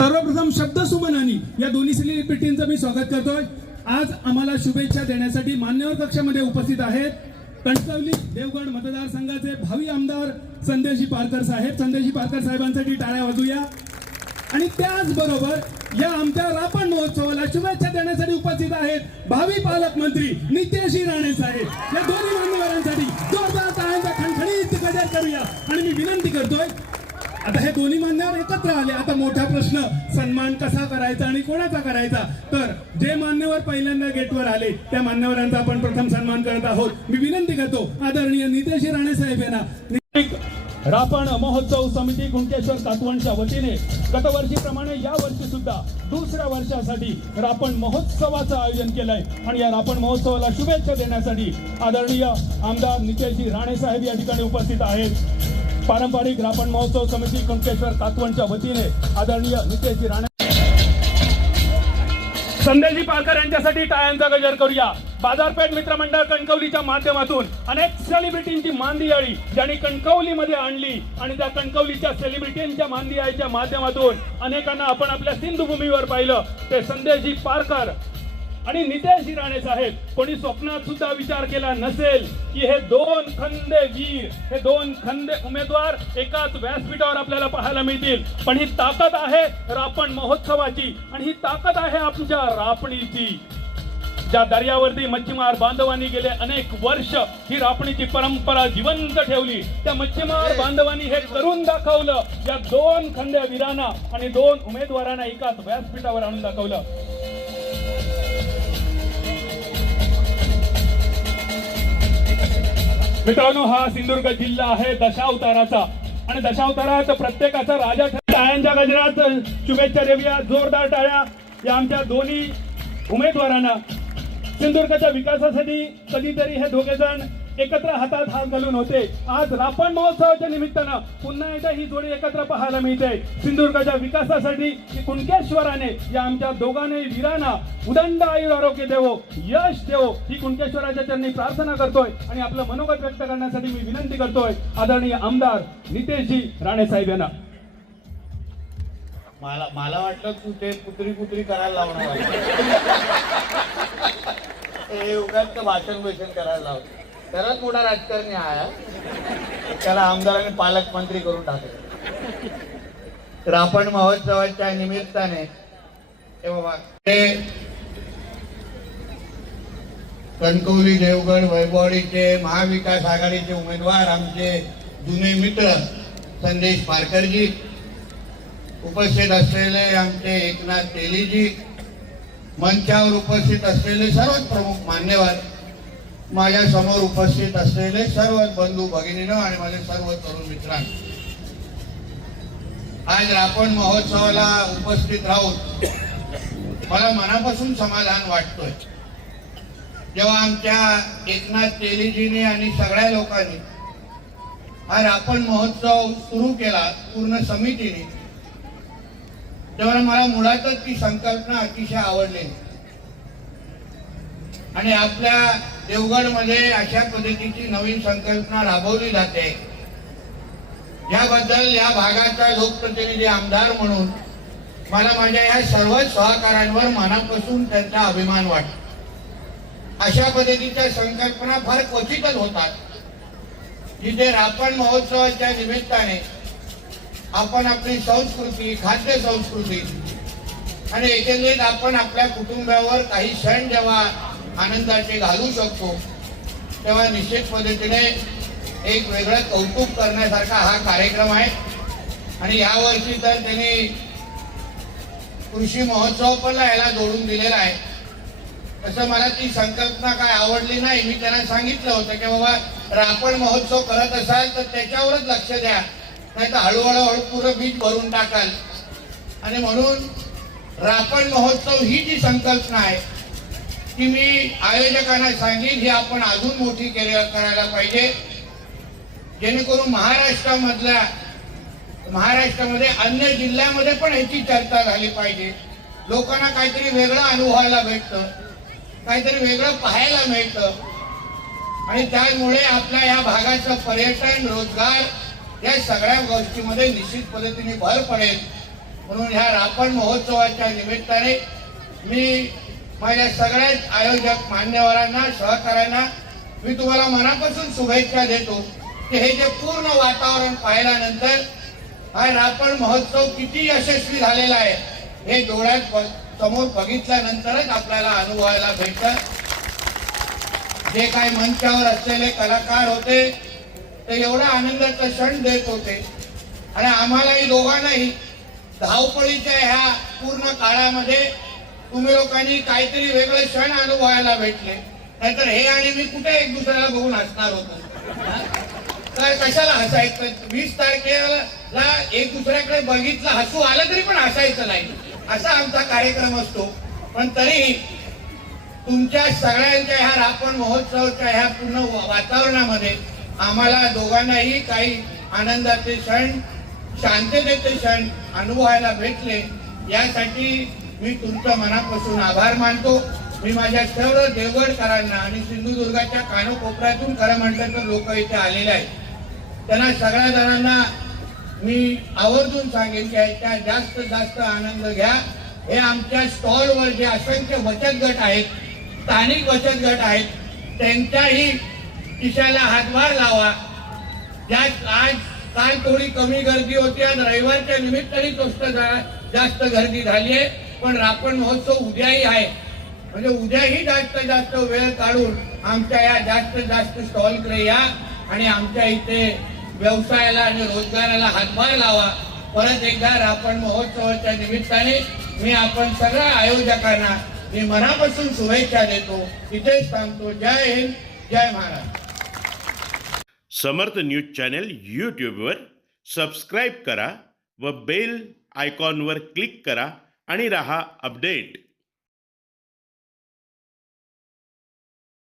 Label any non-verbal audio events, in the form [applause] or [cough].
सर्वप्रथम शब्द सुमनानी या दोन्ही सेलिब्रिटींचं मी स्वागत करतोय. आज आम्हाला शुभेच्छा देण्यासाठी मान्यवर कक्षामध्ये उपस्थित आहेत कणकवली देवगड मतदारसंघाचे भावी आमदार संदेशी पारकर साहेब. संदेशी पारकर साहेबांसाठी टाळ्या वाजूया. आणि त्याचबरोबर या आमच्या रापण महोत्सवाला शुभेच्छा देण्यासाठी उपस्थित आहेत भावी पालकमंत्री नितेशी राणे साहेब. या दोन्ही मान्यवरांसाठी जोरदार टाळ्यांचा खणखणीत गजर करूया. आणि मी विनंती करतोय आता हे दोन्ही मान्यवर एकत्र आले. आता मोठा प्रश्न सन्मान कसा करायचा आणि कोणाचा करायचा? तर जे मान्यवर पहिल्यांदा गेटवर आले त्या मान्यवरांचा आपण प्रथम सन्मान करत आहोत. मी विनंती करतो आदरणीय नितेश राणे साहेब यांना. रापण महोत्सव समिती गुंटेश्वर सातवणच्या वतीने गतवर्षीप्रमाणे या वर्षी सुद्धा दुसऱ्या वर्षासाठी रापण महोत्सवाचं आयोजन केलंय. आणि या रापण महोत्सवाला शुभेच्छा देण्यासाठी आदरणीय आमदार नितेशजी राणे साहेब या ठिकाणी उपस्थित आहेत. पारंपरिक रापण महोत्सव समिती कुंकेश्वर कातवणच्या वतीने आदरणीय नितेशजी राणे संदेशी पालकर यांच्यासाठी टाळ्यांचा गजर करूया. बाजारपेठ मित्रमंडळ कणकवलीच्या माध्यमातून अनेक सेलिब्रिटींची मांदियाळी ज्यांनी कणकवलीमध्ये आणली आणि त्या कणकवलीच्या सेलिब्रिटींच्या मांदियाळीच्या माध्यमातून अनेकांना आपण आपल्या सिंधुभूमीवर पाहिलं. ते संदेशजी पारकर आणि नितेश राणे साहेब कोणी स्वप्नात सुद्धा विचार केला नसेल की हे दोन खंदे वीर हे दोन खंदे उमेदवार एकाच व्यासपीठावर आपल्याला पाहायला मिळतील. पण ही ताकद आहे रापण महोत्सवाची आणि ही ताकद आहे आमच्या रापणीची. ज्या दर्यावरती मच्छीमार बांधवांनी गेले अनेक वर्ष ही रापणीची परंपरा जिवंत ठेवली त्या मच्छीमार बांधवांनी हे करून दाखवलं. या दोन खंड्या वीरांना आणि दोन उमेदवारांना एकाच व्यासपीठावर आणून दाखवलं. मित्रांनो हा सिंधुदुर्ग जिल्हा आहे दशावताराचा. आणि दशावतारात प्रत्येकाचा राजा टाळ्यांच्या गजरात शुभेच्छा देऊया. जोरदार टाळ्या या आमच्या दोन्ही उमेदवारांना. सिंधुदुर्गच्या विकासासाठी कधीतरी हे दोघे जण एकत्र हातात हात घालून होते. आज रापण महोत्सवाच्या निमित्तानं पुन्हा एकदा ही जोडी एकत्र पाहायला मिळते. सिंधुदुर्गाच्या विकासासाठी की कुणकेश्वराने या आमच्या दोघांनाही वीरांना उदंड आयुर आरोग्य देवो यश देवो ही कुणकेश्वराच्या चरणी प्रार्थना करतोय. आणि आपलं मनोगत व्यक्त करण्यासाठी मी विनंती करतोय आदरणीय आमदार नितेशजी राणे साहेब यांना. मला मला वाटलं तू ते कुत्री कुत्री करायला लावणार [laughs] भाषण भाषण करायला लावलं सर्वात मोठा राजकारणी आहे. त्याला आमदारांनी पालकमंत्री करून टाकले. रापण महोत्सवाच्या निमित्ताने कणकवली देवगड वैभवडीचे महाविकास आघाडीचे उमेदवार आमचे जुने मित्र संदेश पारकरजी उपस्थित असलेले आमचे एकनाथ तेलीजी मंचावर उपस्थित असलेले सर्वच प्रमुख मान्यवर माझ्यासमोर उपस्थित असलेले सर्व बंधू भगिनीनं आणि माझे सर्व तरुण मित्रांनो आज रापण महोत्सवाला उपस्थित राहून मला मनापासून समाधान वाटतोय. जेव्हा आमच्या एकनाथ तेलीजीने आणि सगळ्या लोकांनी हा रापण महोत्सव सुरू केला पूर्ण समितीने तेव्हा मला मुळातच ती संकल्पना अतिशय आवडलेली आणि आपल्या देवगडमध्ये अशा पद्धतीची नवीन संकल्पना राबवली जाते. याबद्दल या भागाचा लोकप्रतिनिधी आमदार म्हणून मला माझ्या या सर्व सहकाऱ्यांवर मनापासून त्यांचा अभिमान वाटतो. अशा पद्धतीच्या संकल्पना फार क्वचितच होतात. जिथे रापण महोत्सवाच्या निमित्ताने आपण आपली संस्कृती खाद्य संस्कृती आणि एकंदरीत आपण आपल्या कुटुंबावर काही सण जेव्हा आनंदाचे घालू शकतो तेव्हा निश्चित पद्धतीने एक वेगळं कौतुक करण्यासारखा हा कार्यक्रम आहे. आणि यावर्षी तर त्यांनी कृषी महोत्सव पण याला जोडून दिलेला आहे. तसं मला ती संकल्पना काय आवडली नाही मी त्यांना सांगितलं होतं की बाबा रापण महोत्सव करत असाल तर त्याच्यावरच लक्ष द्या. नाही तर हळूहळू हळू पुरं बीज भरून टाकाल. आणि म्हणून रापण महोत्सव ही जी संकल्पना आहे की मी आयोजकांना सांगेन ही आपण अजून मोठी केल्या करायला पाहिजे. जेणेकरून महाराष्ट्रामधल्या महाराष्ट्रामध्ये अन्य जिल्ह्यामध्ये पण ह्याची चर्चा झाली पाहिजे. लोकांना काहीतरी वेगळं अनुभवायला भेटतं. काहीतरी वेगळं पाहायला मिळतं. आणि त्यामुळे आपल्या या भागाचं पर्यटन रोजगार या सगळ्या गोष्टीमध्ये निश्चित पद्धतीने भर पडेल. म्हणून ह्या रापण महोत्सवाच्या निमित्ताने मी माझ्या सगळ्याच आयोजक मान्यवरांना सहकाऱ्यांना मी तुम्हाला मनापासून शुभेच्छा देतो की हे जे पूर्ण वातावरण पाहिल्यानंतर हा रापण महोत्सव किती यशस्वी झालेला आहे हे डोळ्यात समोर बघितल्यानंतरच आपल्याला अनुभवायला भेटतं. जे काही मंचावर असलेले कलाकार होते ते एवढा आनंदाचा क्षण देत होते. आणि आम्हालाही दोघांनाही धावपळीच्या ह्या पूर्ण काळामध्ये तुम्ही लोकांनी काहीतरी वेगळे क्षण अनुभवायला भेटले. नाहीतर हे आणि मी कुठे एक दुसऱ्याला बघून हसणार होतो? तर कशाला हसायचं? वीस तारखेला एक दुसऱ्याकडे बघितलं हसू आलं तरी पण हसायचं नाही. असा आमचा कार्यक्रम असतो. पण तरीही तुमच्या सगळ्यांच्या ह्या रापण महोत्सवाच्या ह्या पूर्ण वातावरणामध्ये आम्हाला दोघांनाही काही आनंदाचे क्षण शांततेचे क्षण अनुभवायला भेटले. यासाठी मी तुमचा मनापासून आभार मानतो. मी माझ्या सर्व देवगडकरांना आणि सिंधुदुर्गाच्या कानोकोपऱ्यातून खरं म्हटलं तर लोक इथे आलेले आहेत. त्यांना सगळ्या जणांना मी आवर्जून सांगेन की याच्या जास्त जास्त आनंद घ्या. हे आमच्या स्टॉलवर जे असंख्य बचत गट आहेत स्थानिक बचत गट आहेत त्यांच्याही खिशाला हातभार लावा. ज्यात आज काल थोडी कमी गर्दी होती आज रविवारच्या निमित्ताने स्वस्त जास्त गर्दी झाली आहे. पण रापण महोत्सव उद्याही आहे. म्हणजे उद्याही जास्त जास्त वेळ काढून आमच्या या जास्त जास्त स्टॉलकडे या आणि आमच्या इथे व्यवसायाला आणि रोजगाराला हातभार लावा. परत एकदा रापण महोत्सवाच्या निमित्ताने मी आपण सगळ्या आयोजकांना मी मनापासून शुभेच्छा देतो. इथेच सांगतो जय हिंद जय महाराज समर्थ न्यूज चॅनल यूट्यूबवर सबस्क्राईब करा व बेल आयकॉनवर क्लिक करा. आणि रहा अपडेट.